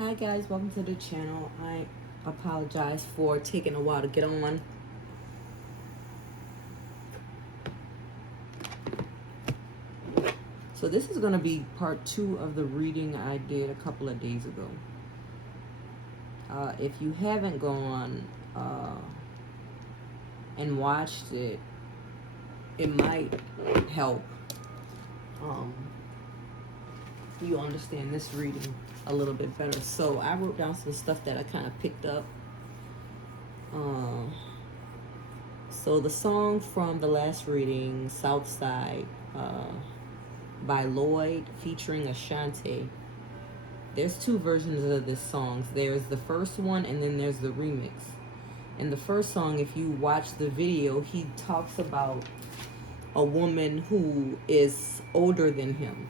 Hi guys, welcome to the channel. I apologize for taking a while to get on. So this is going to be part 2 of the reading I did a couple of days ago. If you haven't gone and watched it, it might help you understand this reading a little bit better. So I wrote down some stuff that I kind of picked up. So the song from the last reading, Southside, by Lloyd featuring Ashanti. There's 2 versions of this song. There's the first one and then there's the remix. In the first song, if you watch the video, he talks about a woman who is older than him.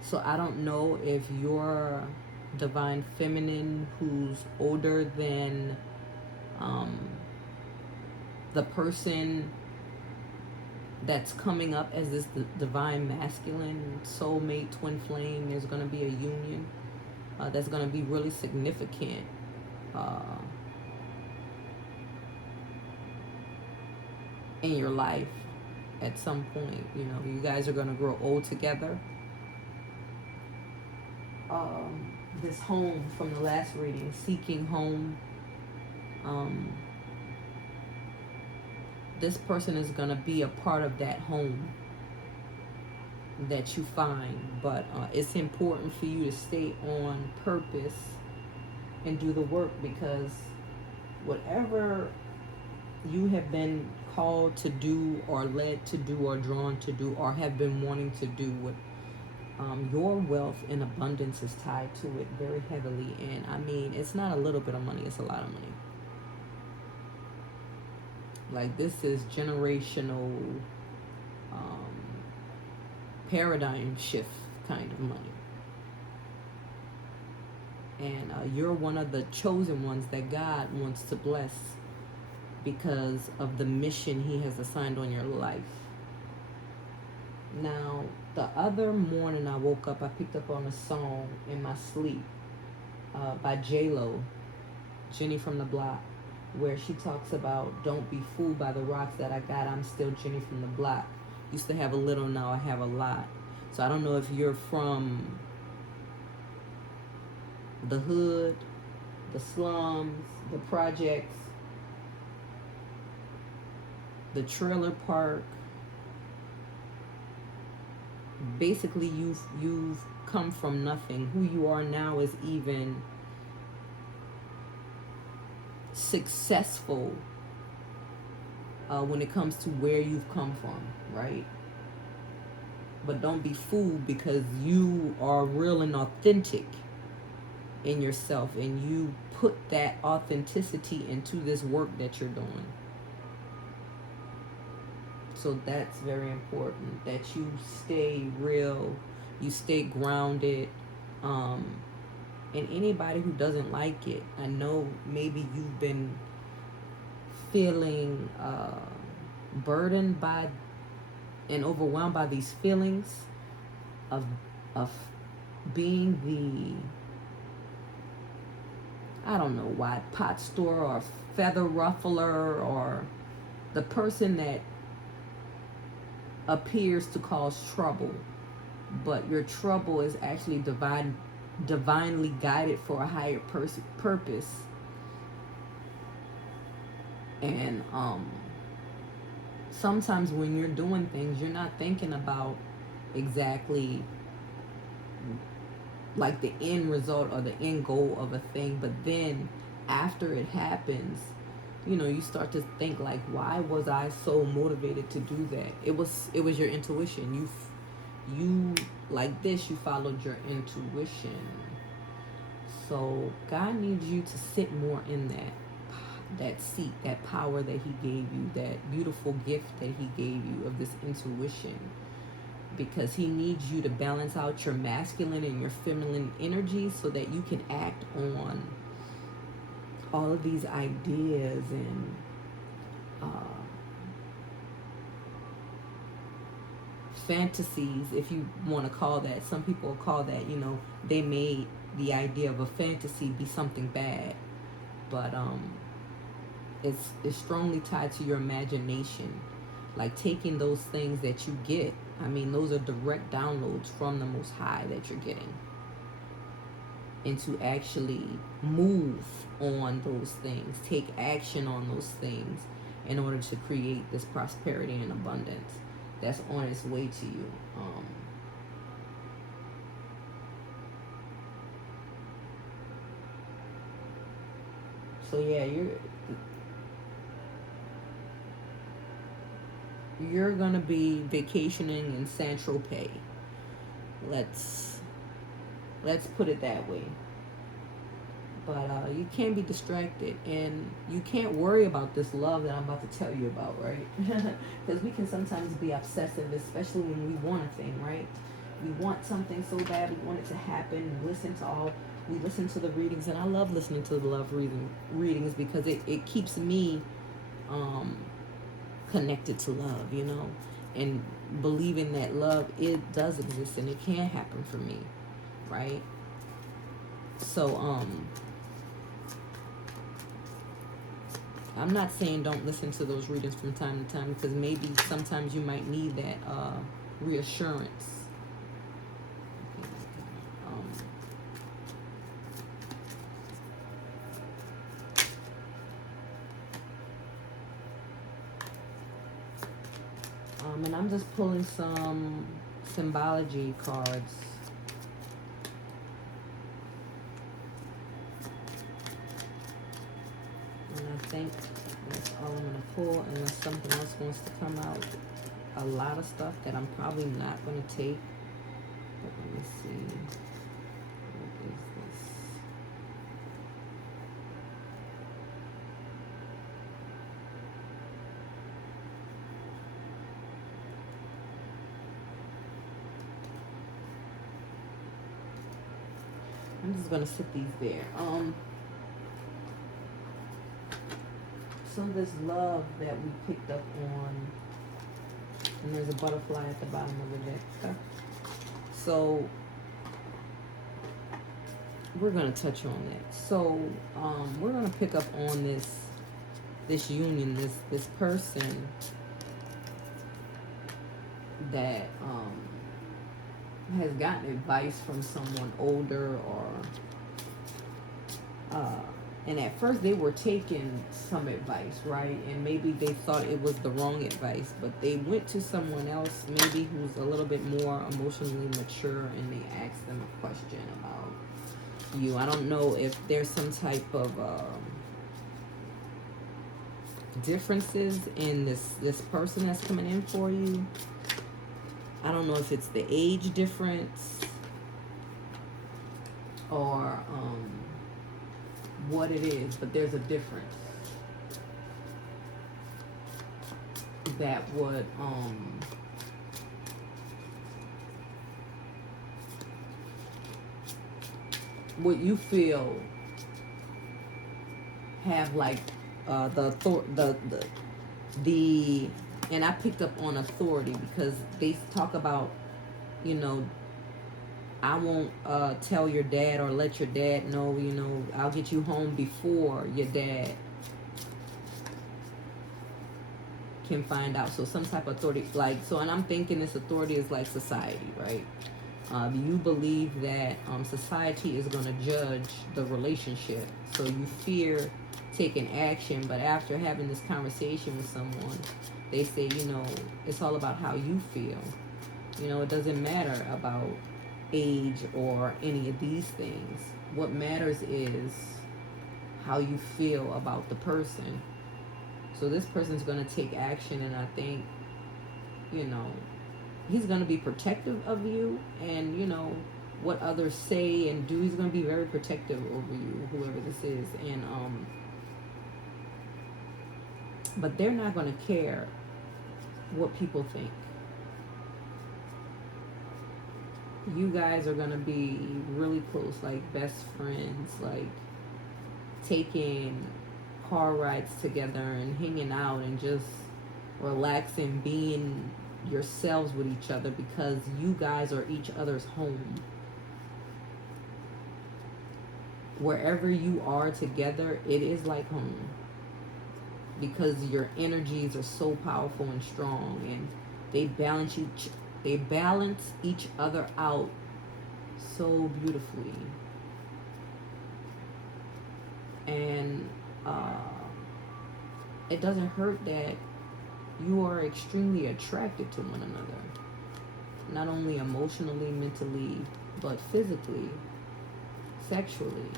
So I don't know if you're divine feminine who's older than the person that's coming up as this divine masculine soulmate twin flame. There's going to be a union that's going to be really significant in your life at some point. You know, you guys are going to grow old together. This home from the last reading, seeking home, this person is going to be a part of that home that you find, but it's important for you to stay on purpose and do the work, because whatever you have been called to do or led to do or drawn to do or have been wanting to do, with your wealth and abundance is tied to it very heavily. And I mean, it's not a little bit of money, it's a lot of money. Like, this is generational paradigm shift kind of money. And you're one of the chosen ones that God wants to bless because of the mission he has assigned on your life. Now, the other morning I woke up, I picked up on a song in my sleep by J-Lo, Jenny from the Block, where she talks about, don't be fooled by the rocks that I got, I'm still Jenny from the block. Used to have a little, now I have a lot. So I don't know if you're from the hood, the slums, the projects, the trailer park. Basically, you've come from nothing. Who you are now is even successful when it comes to where you've come from, right? But don't be fooled, because you are real and authentic in yourself, and you put that authenticity into this work that you're doing. So that's very important, that you stay real, you stay grounded. And anybody who doesn't like it, I know maybe you've been feeling burdened by and overwhelmed by these feelings of being the, I don't know why, pot store or feather ruffler, or the person that appears to cause trouble, but your trouble is actually divinely guided for a higher purpose. And sometimes when you're doing things, you're not thinking about exactly like the end result or the end goal of a thing, but then after it happens, you know, you start to think like, why was I so motivated to do that? It was your intuition. You like this, you followed your intuition. So God needs you to sit more in that seat, that power that he gave you, that beautiful gift that he gave you of this intuition, because he needs you to balance out your masculine and your feminine energy so that you can act on all of these ideas and fantasies, if you want to call that. Some people call that, you know, they made the idea of a fantasy be something bad, but it's strongly tied to your imagination, like taking those things that you get. I mean, those are direct downloads from the Most High that you're getting, and to actually move on those things, take action on those things in order to create this prosperity and abundance that's on its way to you. So yeah, you're gonna be vacationing in Saint Tropez. Let's put it that way. But you can't be distracted, and you can't worry about this love that I'm about to tell you about, right? Because we can sometimes be obsessive, especially when we want a thing, right? We want something so bad, we want it to happen. We listen to the readings, and I love listening to the love readings because it keeps me connected to love, you know, and believing that love, it does exist and it can happen for me, right? So I'm not saying don't listen to those readings from time to time, because maybe sometimes you might need that reassurance. And I'm just pulling some symbology cards. And I think that's all I'm going to pull, unless something else wants to come out. A lot of stuff that I'm probably not going to take. But let me see. What is this? I'm just going to sit these there. So this love that we picked up on, and there's a butterfly at the bottom of the deck. So we're going to touch on that. So we're going to pick up on this union, this person that has gotten advice from someone older, or and at first they were taking some advice, right? And maybe they thought it was the wrong advice, but they went to someone else, maybe who's a little bit more emotionally mature, and they asked them a question about you. I don't know if there's some type of differences in this person that's coming in for you. I don't know if it's the age difference or what it is, but there's a difference that would what you feel have like the and I picked up on authority, because they talk about, you know, I won't tell your dad or let your dad know, you know, I'll get you home before your dad can find out. So some type of authority, like, so, and I'm thinking this authority is like society, right? You believe that society is going to judge the relationship, so you fear taking action. But after having this conversation with someone, they say, you know, it's all about how you feel. You know, it doesn't matter about age or any of these things. What matters is how you feel about the person. So this person's going to take action, and I think, you know, he's going to be protective of you, and, you know, what others say and do, he's going to be very protective over you, whoever this is. And but they're not going to care what people think. You guys are going to be really close, like best friends, like taking car rides together and hanging out and just relaxing, being yourselves with each other because you guys are each other's home. Wherever you are together, it is like home because your energies are so powerful and strong, and they balance each other out so beautifully. And it doesn't hurt that you are extremely attracted to one another, not only emotionally, mentally, but physically, sexually.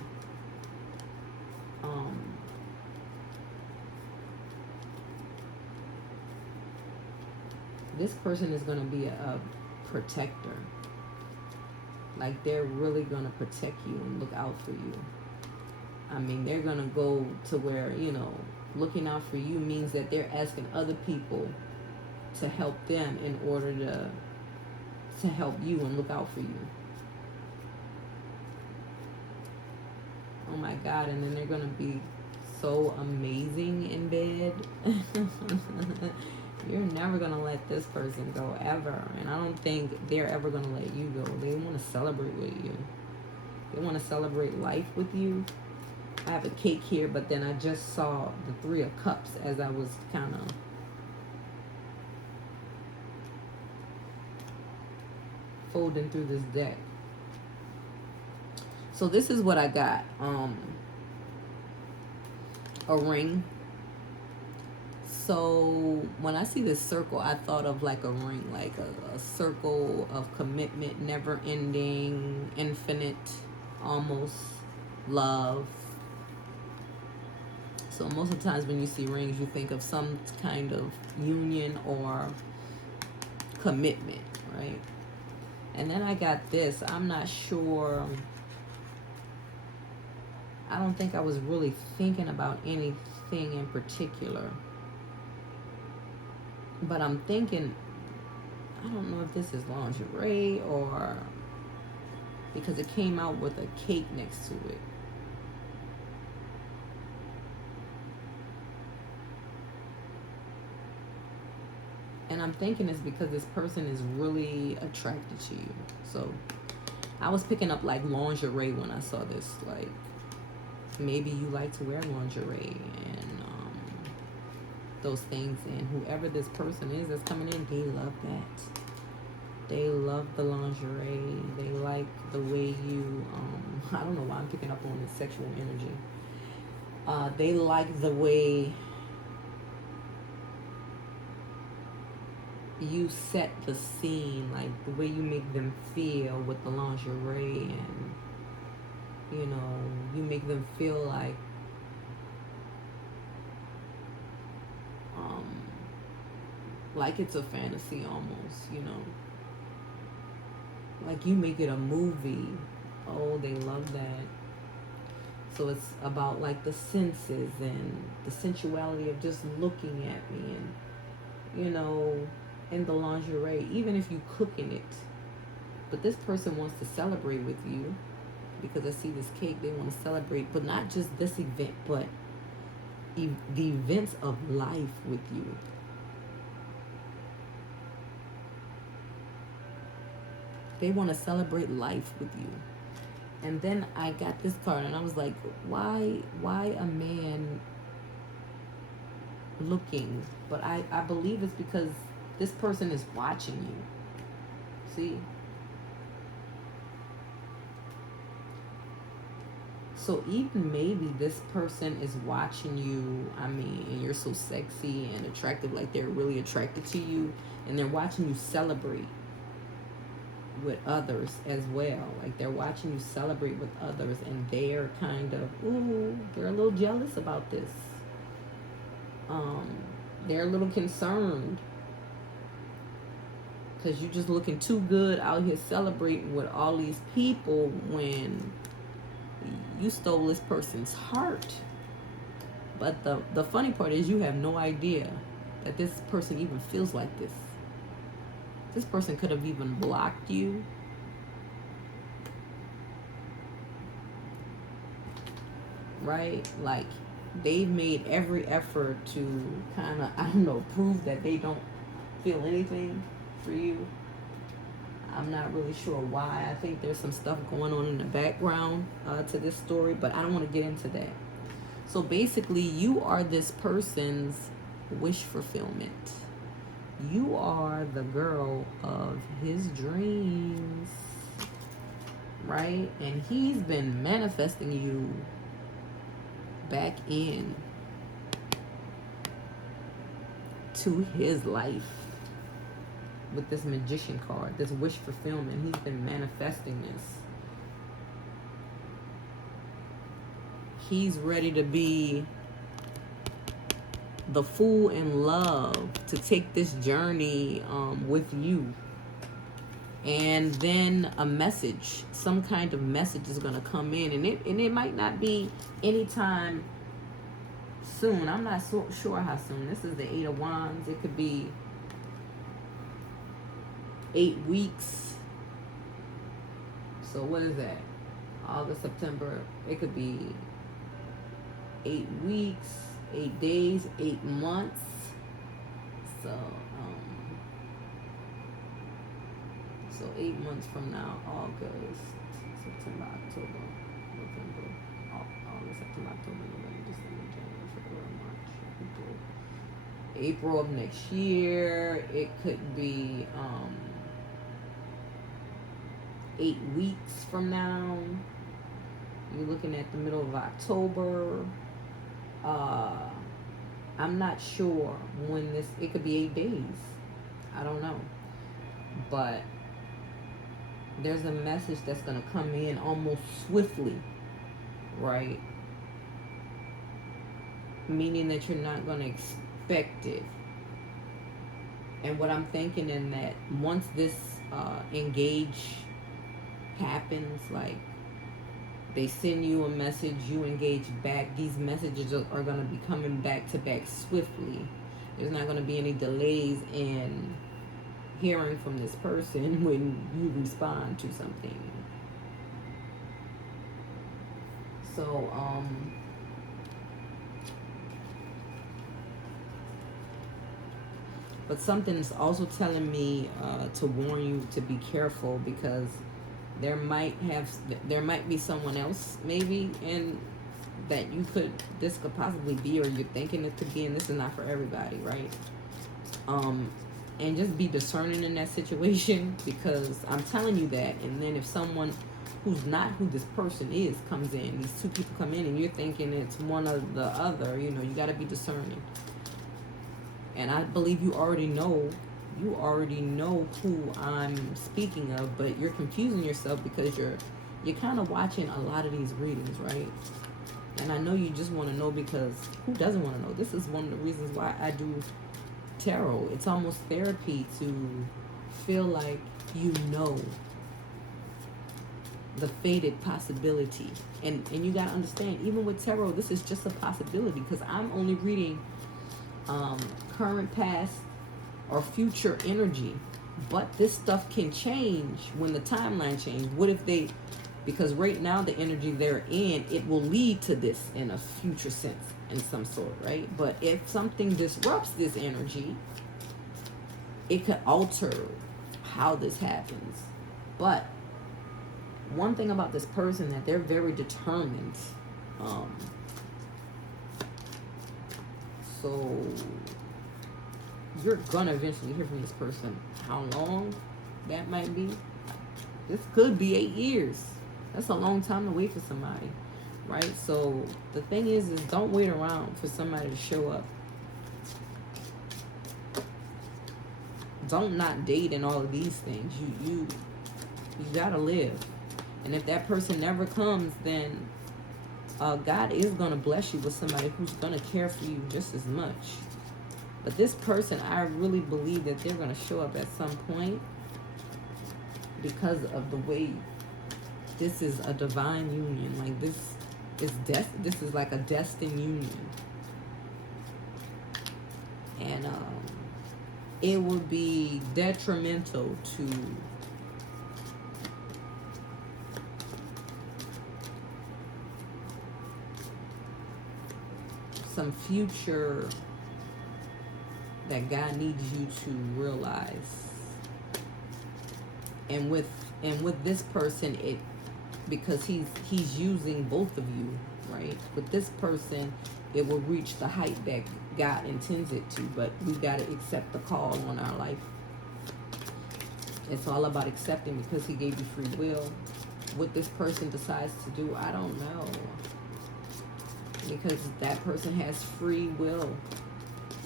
This person is going to be a protector. Like, they're really going to protect you and look out for you. I mean, they're going to go to where, looking out for you means that they're asking other people to help them in order to help you and look out for you. Oh my God, and then they're going to be so amazing in bed. You're never going to let this person go, ever. And I don't think they're ever going to let you go. They want to celebrate with you. They want to celebrate life with you. I have a cake here, but then I just saw the Three of Cups as I was kind of folding through this deck. So this is what I got. A ring. So when I see this circle, I thought of like a ring, like a circle of commitment, never ending, infinite, almost love. So most of the times when you see rings, you think of some kind of union or commitment, right? And then I got this. I'm not sure. I don't think I was really thinking about anything in particular. But I'm thinking, I don't know if this is lingerie or, because it came out with a cake next to it. And I'm thinking it's because this person is really attracted to you. So I was picking up like lingerie when I saw this. Like, maybe you like to wear lingerie and those things. And whoever this person is that's coming in, they love that. They love the lingerie. They like the way you, I don't know why I'm picking up on this sexual energy. They like the way you set the scene, like the way you make them feel with the lingerie, and you make them feel like it's a fantasy almost, like you make it a movie. Oh, they love that. So it's about like the senses and the sensuality of just looking at me, and in the lingerie, even if you cooking it. But this person wants to celebrate with you because I see this cake. They want to celebrate, but not just this event, but the events of life with you. They want to celebrate life with you. And then I got this card and I was like, why a man looking? But I believe it's because this person is watching you. See? So even maybe this person is watching you, and you're so sexy and attractive, like they're really attracted to you, and they're watching you celebrate with others as well. Like they're watching you celebrate with others, and they're kind of, they're a little jealous about this. They're a little concerned because you're just looking too good out here celebrating with all these people when you stole this person's heart. But the funny part is you have no idea that this person even feels like this. This person could have even blocked you. Right? Like, they've made every effort to kind of, prove that they don't feel anything. after you. I'm not really sure why. I think there's some stuff going on in the background to this story, but I don't want to get into that. So basically, you are this person's wish fulfillment. You are the girl of his dreams, right? And he's been manifesting you back in to his life with this magician card, this wish fulfillment. He's been manifesting this. He's ready to be the fool in love, to take this journey with you. And then a message, some kind of message is going to come in, and it might not be anytime soon. I'm not so sure how soon. This is the 8 of Wands. It could be 8 weeks. So what is that? August, September. It could be 8 weeks, 8 days, 8 months. So 8 months from now, August, September, October, November, August, September, October, November, December, January, February, March, April of next year. It could be 8 weeks from now. You're looking at the middle of October. I'm not sure when this, it could be 8 days. I don't know. But there's a message that's going to come in almost swiftly, right? Meaning that you're not going to expect it. And what I'm thinking in that, once this engage happens, like they send you a message, you engage back, these messages are going to be coming back to back swiftly. There's not going to be any delays in hearing from this person when you respond to something. So but something's also telling me to warn you to be careful, because there might be someone else maybe, and that this could possibly be, or you're thinking it could be, and this is not for everybody, right? And just be discerning in that situation, because I'm telling you that. And then if someone who's not who this person is comes in, these two people come in, and you're thinking it's one or the other, you got to be discerning. And I believe you already know who I'm speaking of, but you're confusing yourself because you're kind of watching a lot of these readings, right? And I know you just want to know, because who doesn't want to know? This is one of the reasons why I do tarot. It's almost therapy to feel like the fated possibility. And you got to understand, even with tarot, this is just a possibility, because I'm only reading current, past, or future energy. But this stuff can change when the timeline changes. What if because right now the energy they're in, it will lead to this in a future sense, in some sort, right? But if something disrupts this energy, it could alter how this happens. But one thing about this person, that they're very determined. So you're gonna eventually hear from this person. How long that might be? This could be 8 years. That's a long time to wait for somebody, right? So the thing is don't wait around for somebody to show up. Don't not date and all of these things. You gotta live. And if that person never comes, then God is gonna bless you with somebody who's gonna care for you just as much. But this person, I really believe that they're gonna show up at some point, because of the way this is a divine union. Like this is like a destined union. And it would be detrimental to some future that God needs you to realize And with this person, it, because he's using both of you, right? With this person, it will reach the height that God intends it to, but we got to accept the call on our life. It's all about accepting, because he gave you free will. What this person decides to do, I don't know, because that person has free will,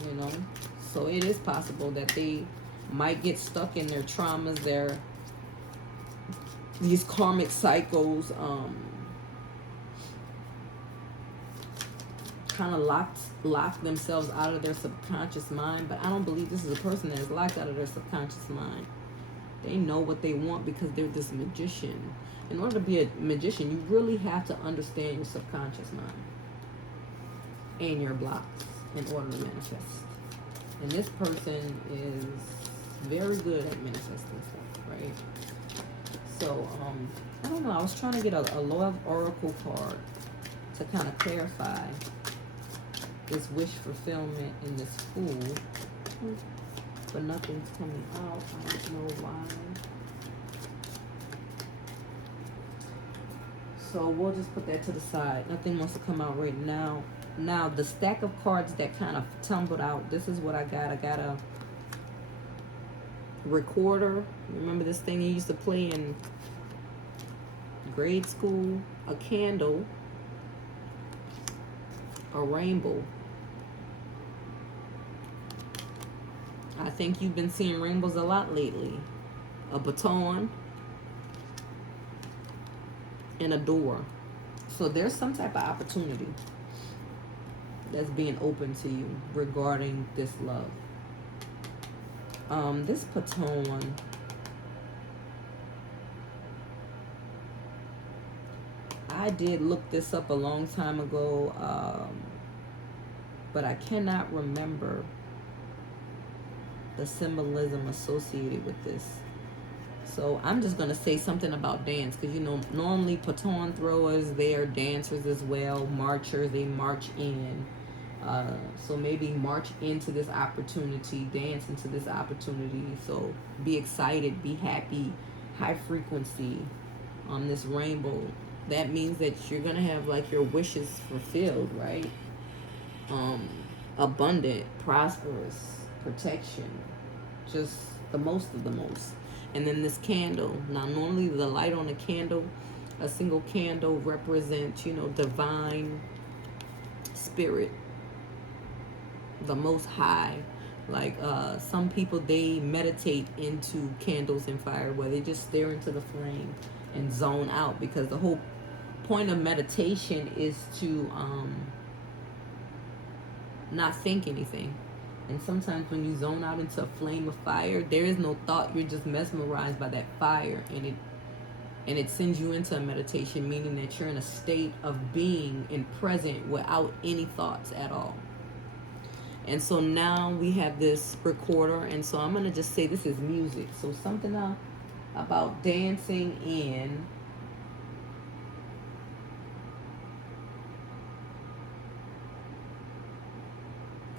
you know. So it is possible that they might get stuck in their traumas, these karmic cycles, kind of lock themselves out of their subconscious mind. But I don't believe this is a person that is locked out of their subconscious mind. They know what they want, because they're this magician. In order to be a magician, you really have to understand your subconscious mind and your blocks in order to manifest. And this person is very good at manifesting stuff, right? So, I don't know. I was trying to get a love oracle card to kind of clarify this wish fulfillment in this Fool, but nothing's coming out. I don't know why. So we'll just put that to the side. Nothing wants to come out right now. Now, the stack of cards that kind of tumbled out, this is what I got. I got a recorder. Remember this thing you used to play in grade school? A candle. A rainbow. I think you've been seeing rainbows a lot lately. A baton. And a door. So there's some type of opportunity that's being open to you regarding this love. This baton, I did look this up a long time ago, but I cannot remember the symbolism associated with this. So I'm just going to say something about dance, because, you know, normally baton throwers, they are dancers as well, marchers, they march in. So maybe march into this opportunity, dance into this opportunity. So be excited, be happy, high frequency on this rainbow. That means that you're going to have like your wishes fulfilled, right? Abundant, prosperous, protection, just the most of the most. And then this candle. Now, normally the light on a candle, a single candle represents, you know, divine spirit, the most high. Like some people, they meditate into candles and fire, where they just stare into the flame and zone out, because the whole point of meditation is to not think anything. And sometimes when you zone out into a flame of fire, there is no thought. You're just mesmerized by that fire, and it sends you into a meditation, meaning that you're in a state of being and present without any thoughts at all. And so now we have this recorder, and so I'm going to just say this is music. So something about dancing in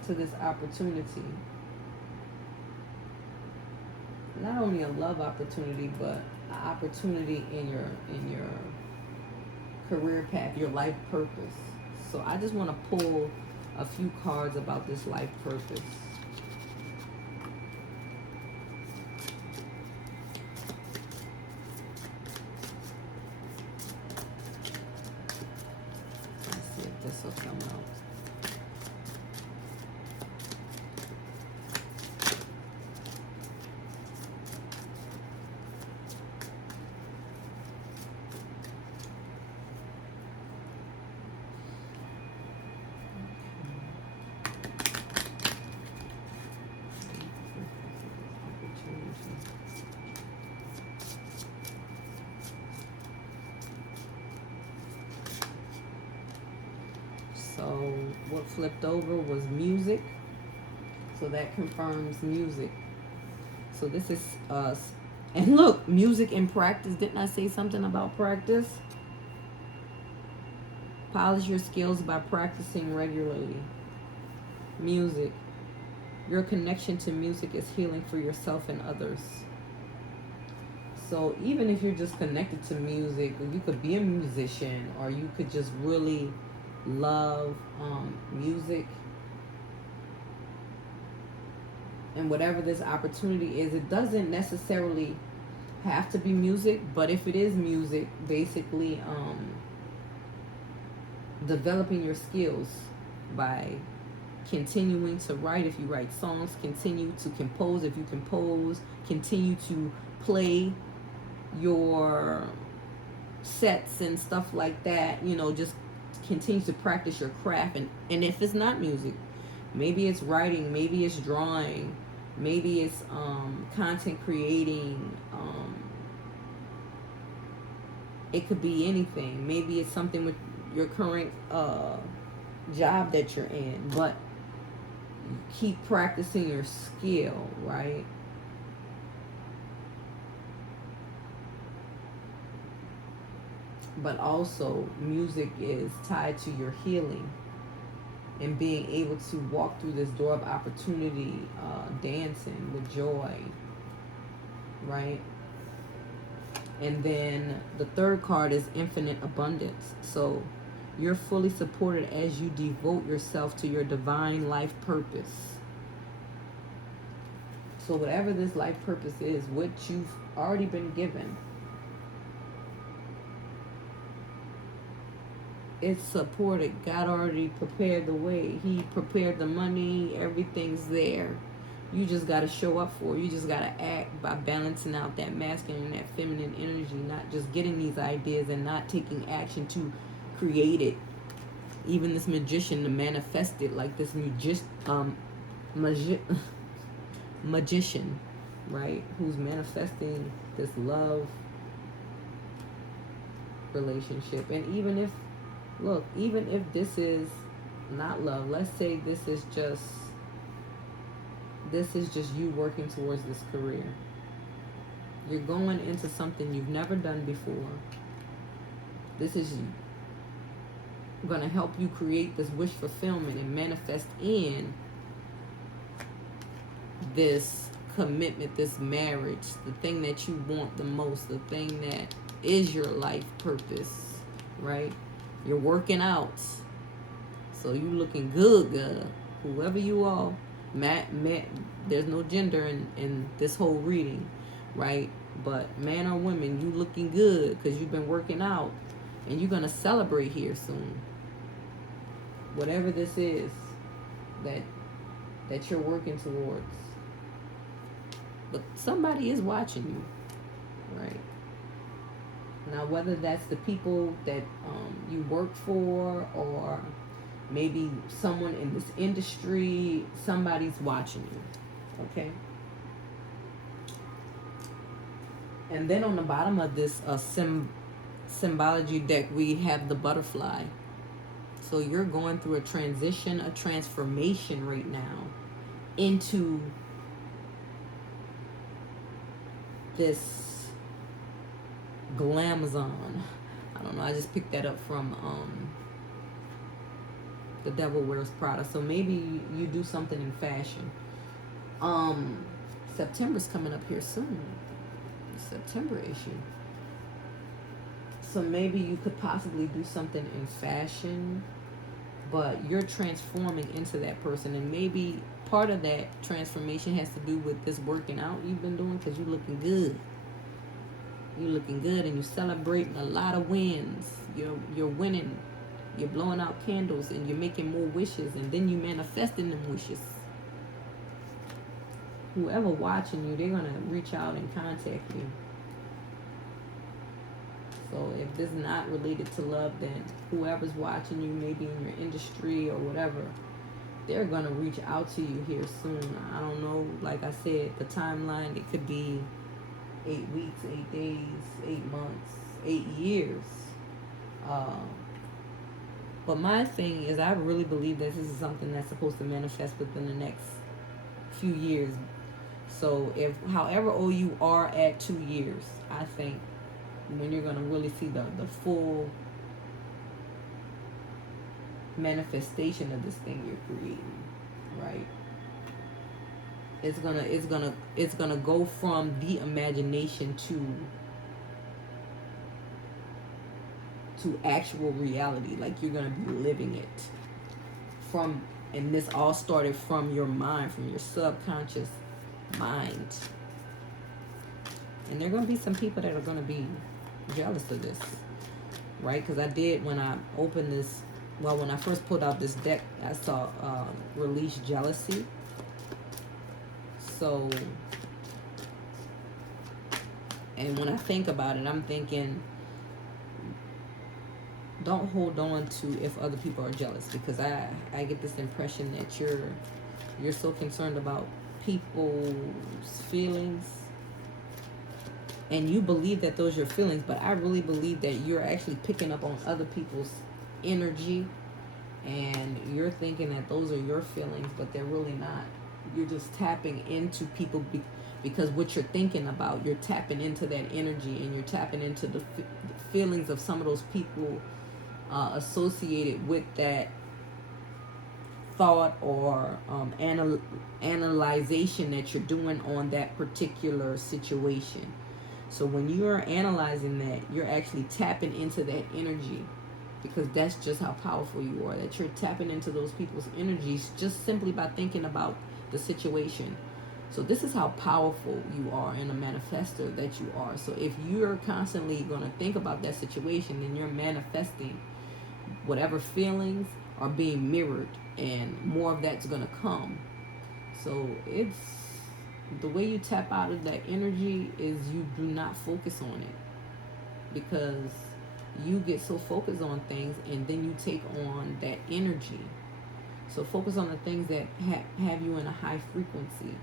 to this opportunity. Not only a love opportunity, but an opportunity in your career path, your life purpose. So I just want to pull a few cards about this life purpose. Let's see if this will come out. So what flipped over was music. So that confirms music. So this is us. And look, music and practice. Didn't I say something about practice? Polish your skills by practicing regularly. Music. Your connection to music is healing for yourself and others. So even if you're just connected to music, or you could be a musician, or you could just really love music, and whatever this opportunity is, it doesn't necessarily have to be music, but if it is music, basically developing your skills by continuing to write. If you write songs, continue to compose. If you compose, continue to play your sets and stuff like that. You know, just continue to practice your craft. And if it's not music, maybe it's writing, maybe it's drawing, maybe it's content creating. It could be anything. Maybe it's something with your current job that you're in, but keep practicing your skill, right? But also, music is tied to your healing and being able to walk through this door of opportunity, dancing with joy, right? And then the third card is infinite abundance. So you're fully supported as you devote yourself to your divine life purpose. So whatever this life purpose is, what you've already been given, it's supported. God already prepared the way. He prepared the money. Everything's there. You just got to show up for it. You just got to act by balancing out that masculine and that feminine energy, not just getting these ideas and not taking action to create it. Even this magician to manifest it, like this magician, right? Who's manifesting this love relationship. And even if, look, even if this is not love, let's say this is just you working towards this career. You're going into something you've never done before. This is going to help you create this wish fulfillment and manifest in this commitment, this marriage, the thing that you want the most, the thing that is your life purpose, right? You're working out, so you looking good, girl. Whoever you are, there's no gender in this whole reading, right? But man or woman, you looking good because you've been working out, and you're gonna celebrate here soon. Whatever this is that you're working towards, but somebody is watching you, right? Now, whether that's the people that you work for, or maybe someone in this industry, somebody's watching you, okay? And then on the bottom of this symbology deck, we have the butterfly. So you're going through a transition, a transformation right now into this glamazon. I don't know, I just picked that up from The Devil Wears Prada. So maybe you do something in fashion. September's coming up here soon. September issue. So maybe you could possibly do something in fashion, but you're transforming into that person. And maybe part of that transformation has to do with this working out you've been doing, because you're looking good. You're looking good, and you're celebrating a lot of wins. You're winning. You're blowing out candles, and you're making more wishes, and then you manifesting them wishes. Whoever watching you, they're gonna reach out and contact you. So if this is not related to love, then whoever's watching you, maybe in your industry or whatever, they're gonna reach out to you here soon. I don't know. Like I said, the timeline, it could be 8 weeks, 8 days, 8 months, 8 years. But my thing is, I really believe that this is something that's supposed to manifest within the next few years. So if however old you are at 2 years, I think when you're going to really see the full manifestation of this thing you're creating, right? It's gonna go from the imagination to to actual reality, like you're going to be living it from, and this all started from your mind, from your subconscious mind. And there are going to be some people that are going to be jealous of this, right? Because I did, when I opened this, well, when I first pulled out this deck, I saw release jealousy. So, and when I think about it, I'm thinking, don't hold on to if other people are jealous, because I get this impression that you're so concerned about people's feelings, and you believe that those are your feelings, but I really believe that you're actually picking up on other people's energy, and you're thinking that those are your feelings, but they're really not. You're just tapping into people because what you're thinking about, you're tapping into that energy, and you're tapping into the feelings of some of those people associated with that thought or analyzation that you're doing on that particular situation. So when you're analyzing that, you're actually tapping into that energy, because that's just how powerful you are, that you're tapping into those people's energies just simply by thinking about the situation. So this is how powerful you are in a manifester that you are. So if you're constantly going to think about that situation, then you're manifesting whatever feelings are being mirrored, and more of that's going to come. So it's the way you tap out of that energy is you do not focus on it, because you get so focused on things and then you take on that energy. So focus on the things that have you in a high frequency,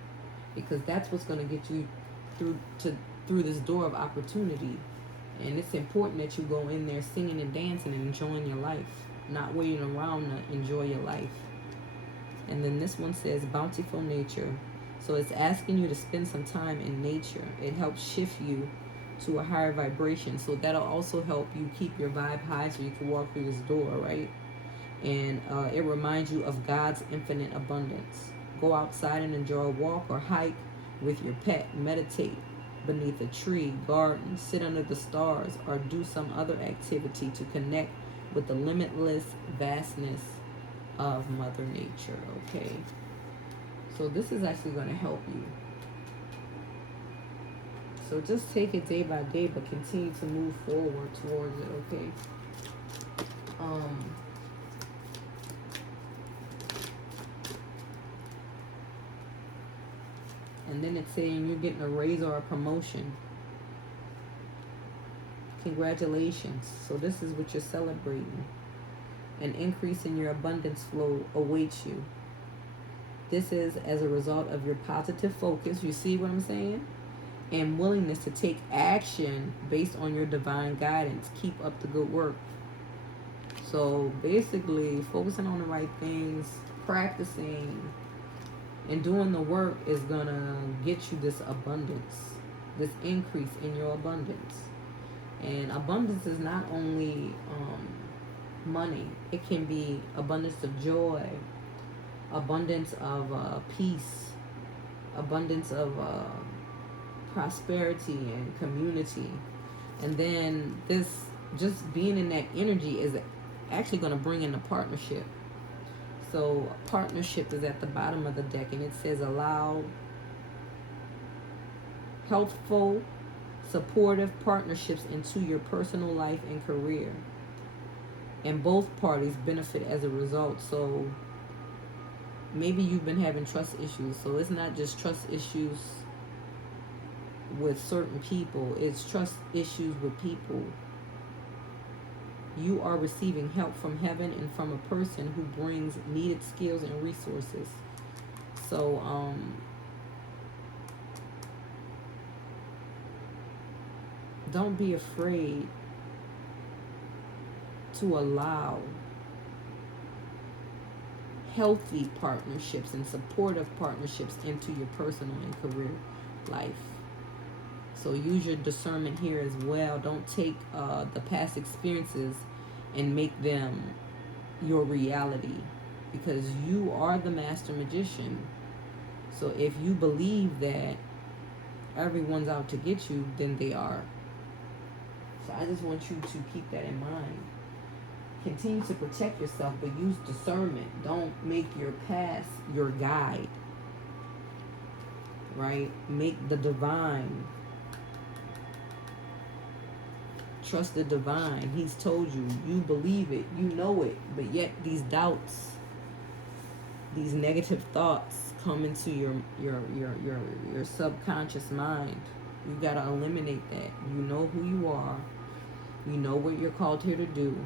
because that's what's going to get you through this door of opportunity. And it's important that you go in there singing and dancing and enjoying your life, not waiting around to enjoy your life. And then this one says bountiful nature. So it's asking you to spend some time in nature. It helps shift you to a higher vibration. So that'll also help you keep your vibe high so you can walk through this door, right? And it reminds you of God's infinite abundance. Go outside and enjoy a walk or hike with your pet. Meditate beneath a tree, garden, sit under the stars, or do some other activity to connect with the limitless vastness of Mother Nature, okay? So this is actually going to help you. So just take it day by day, but continue to move forward towards it, okay? And then it's saying you're getting a raise or a promotion. Congratulations. So this is what you're celebrating. An increase in your abundance flow awaits you. This is as a result of your positive focus. You see what I'm saying? And willingness to take action based on your divine guidance. Keep up the good work. So basically, focusing on the right things, practicing, and doing the work is going to get you this abundance, this increase in your abundance. And abundance is not only money. It can be abundance of joy, abundance of peace, abundance of prosperity and community. And then this, just being in that energy is actually going to bring in a partnership. So partnership is at the bottom of the deck, and it says allow healthful, supportive partnerships into your personal life and career. And both parties benefit as a result. So maybe you've been having trust issues. So it's not just trust issues with certain people. It's trust issues with people. You are receiving help from heaven and from a person who brings needed skills and resources. So, don't be afraid to allow healthy partnerships and supportive partnerships into your personal and career life. So use your discernment here as well. Don't take the past experiences and make them your reality, because you are the master magician. So if you believe that everyone's out to get you, then they are. So I just want you to keep that in mind. Continue to protect yourself, but use discernment. Don't make your past your guide, right? Make the divine. Trust the divine. He's told you. You believe it. You know it. But yet these doubts, these negative thoughts come into your subconscious mind. You got to eliminate that. You know who you are. You know what you're called here to do.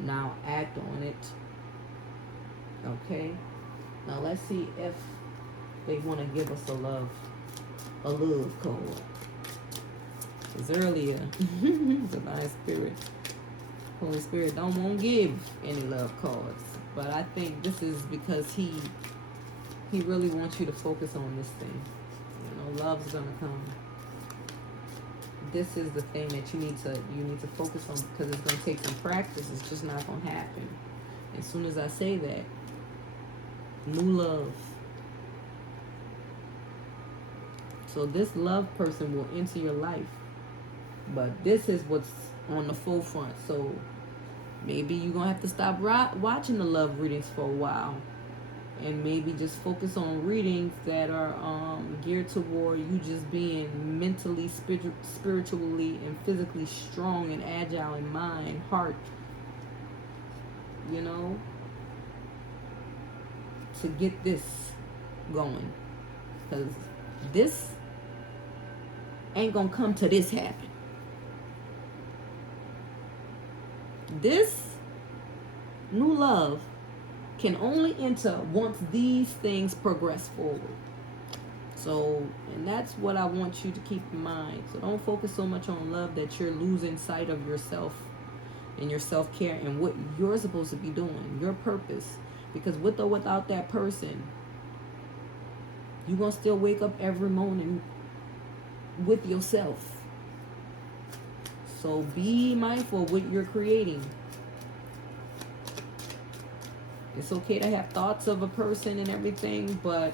Now act on it. Okay? Now let's see if they want to give us a love code. Because earlier, Divine Spirit, Holy Spirit don't want to give any love cards. But I think this is because he really wants you to focus on this thing. You know, love's gonna come. This is the thing that you need to focus on, because it's gonna take some practice. It's just not gonna happen. As soon as I say that, new love. So this love person will enter your life. But this is what's on the forefront. So maybe you're going to have to stop watching the love readings for a while. And maybe just focus on readings that are geared toward you just being mentally, spiritually, and physically strong and agile in mind, heart. You know? To get this going. Because this ain't going to come to this happen. This new love can only enter once these things progress forward. So, and that's what I want you to keep in mind. So don't focus so much on love that you're losing sight of yourself and your self-care and what you're supposed to be doing, your purpose. Because with or without that person, you're going to still wake up every morning with yourself. So be mindful of what you're creating. It's okay to have thoughts of a person and everything, but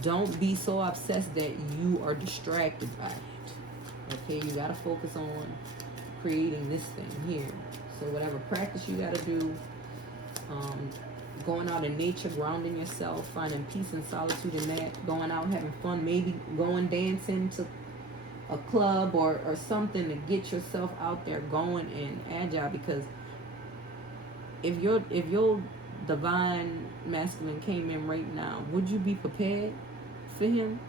don't be so obsessed that you are distracted by it. Okay, you got to focus on creating this thing here. So whatever practice you got to do, going out in nature, grounding yourself, finding peace and solitude in that, going out having fun, maybe going dancing to a club or something to get yourself out there going and agile. Because if your divine masculine came in right now, would you be prepared for him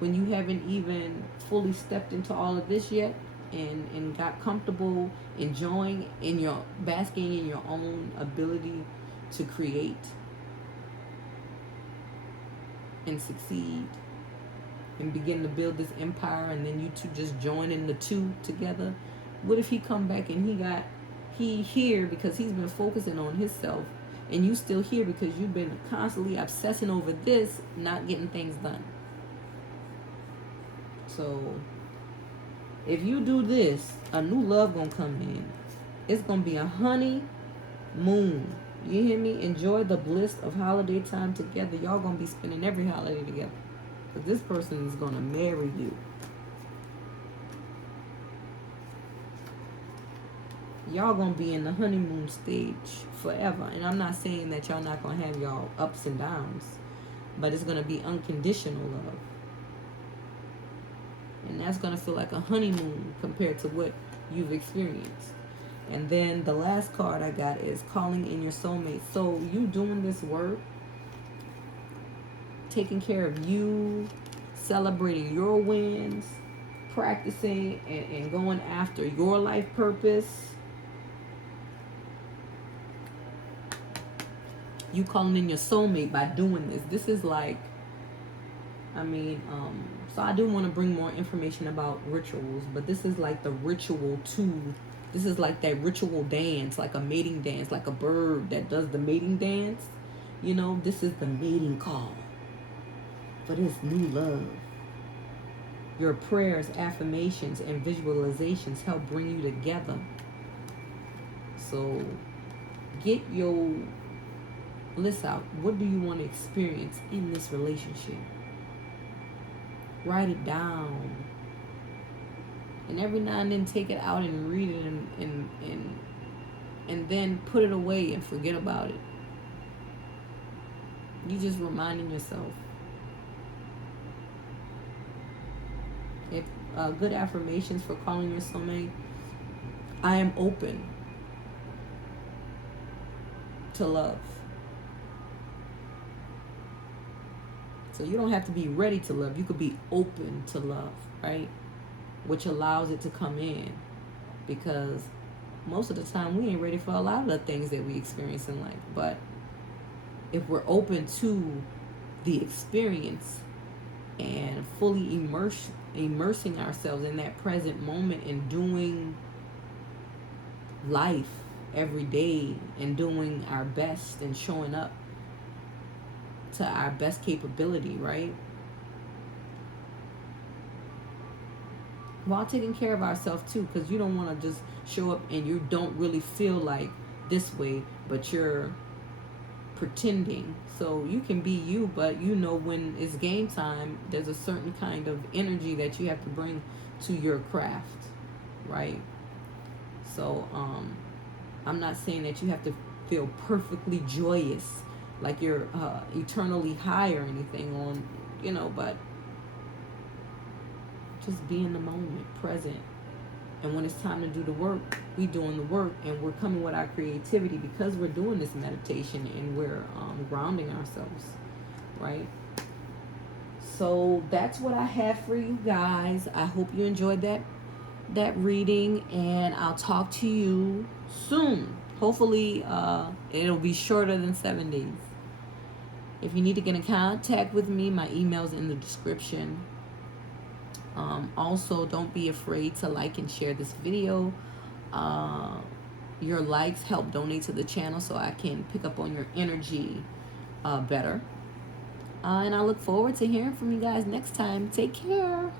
when you haven't even fully stepped into all of this yet and got comfortable enjoying basking in your own ability to create and succeed and begin to build this empire, and then you two just joining the two together? What if he come back and he here because he's been focusing on himself, and you still here because you've been constantly obsessing over this, not getting things done? So if you do this, a new love gonna come in. It's gonna be a honeymoon. You hear me? Enjoy the bliss of holiday time together. Y'all gonna be spending every holiday together. Because this person is going to marry you. Y'all going to be in the honeymoon stage forever. And I'm not saying that y'all not going to have y'all ups and downs. But it's going to be unconditional love. And that's going to feel like a honeymoon compared to what you've experienced. And then the last card I got is calling in your soulmate. So you doing this work, taking care of you, celebrating your wins, practicing and going after your life purpose. You calling in your soulmate by doing this. This is like, so I do want to bring more information about rituals, but this is like the ritual too. This is like that ritual dance, like a mating dance, like a bird that does the mating dance. You know, this is the mating call for this new love. Your prayers, affirmations, and visualizations help bring you together. So get your list out. What do you want to experience in this relationship? Write it down. And every now and then take it out and read it, and then put it away and forget about it. You just reminding yourself. If good affirmations for calling your soulmate: I am open to love. So you don't have to be ready to love. You could be open to love, right? Which allows it to come in, because most of the time we ain't ready for a lot of the things that we experience in life. But if we're open to the experience and fully immersing ourselves in that present moment and doing life every day and doing our best and showing up to our best capability, right? While taking care of ourselves too, because you don't want to just show up and you don't really feel like this way, but you're pretending. So you can be you, but you know when it's game time, there's a certain kind of energy that you have to bring to your craft, right? So I'm not saying that you have to feel perfectly joyous, like you're eternally high or anything on, but just be in the moment, present. And when it's time to do the work, we doing the work, and we're coming with our creativity because we're doing this meditation and we're grounding ourselves, right? So that's what I have for you guys. I hope you enjoyed that reading, and I'll talk to you soon. Hopefully it'll be shorter than 7 days. If you need to get in contact with me, my email's in the description. Also, don't be afraid to like and share this video. Your likes help donate to the channel so I can pick up on your energy better. And I look forward to hearing from you guys next time. Take care.